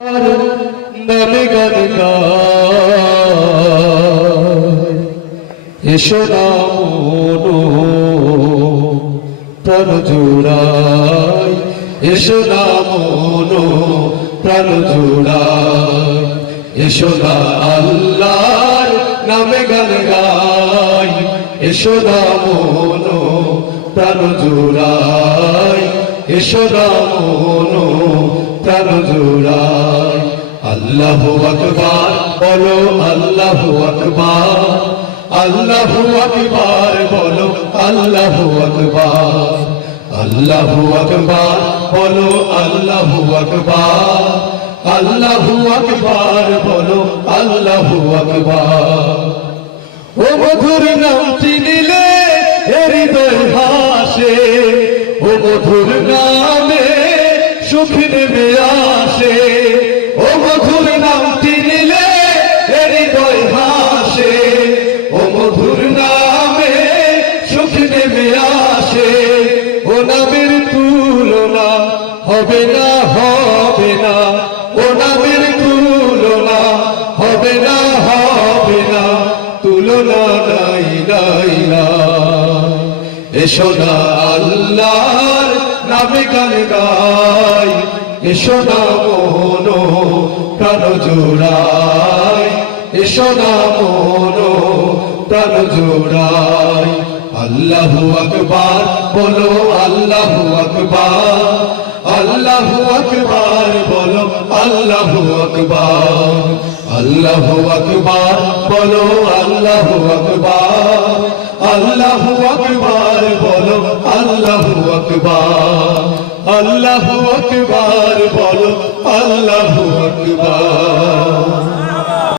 নামে গান গায় এসো না মনো প্রাণ জোড়ায় এসো না মনো প্রাণ জোড়ায় এসো না আল্লাহর নামে গান গায় এসো না মনো প্রাণ জোড়ায় এসো না মনো প্রাণ জোড়ায় আল্লাহু আকবার বলো আল্লাহু আকবার আল্লাহু আকবার বলো আল্লাহু আকবার আল্লাহু আকবার বলো আল্লাহু আকবার আল্লাহু আকবার বলো আল্লাহু আকবার ও মধুর নামটি নিলে হৃদয় ভাসে ও মধুর নামে সুখ নেমে আসে ও মধুর নামটি নিলে হৃদয় ভাসে ও মধুর নামে সুখ নেমে আসে ও নামের তুলনা হবে না হবে না ও নামের তুলনা হবে না হবে না তুলনা নাই নাই না এসো না আল্লাহর নামে গান গাই এসো না মনো প্রাণ জোড়ায় এসো না মনো প্রাণ জোড়ায় আল্লাহু আকবার বলো আল্লাহু আকবার আল্লাহু আকবার বলো আল্লাহু আকবার আল্লাহু আকবার বলো আল্লাহু আকবার আল্লাহু আকবার বলো আল্লাহু আকবার আল্লাহু আকবার বলো আল্লাহু আকবার।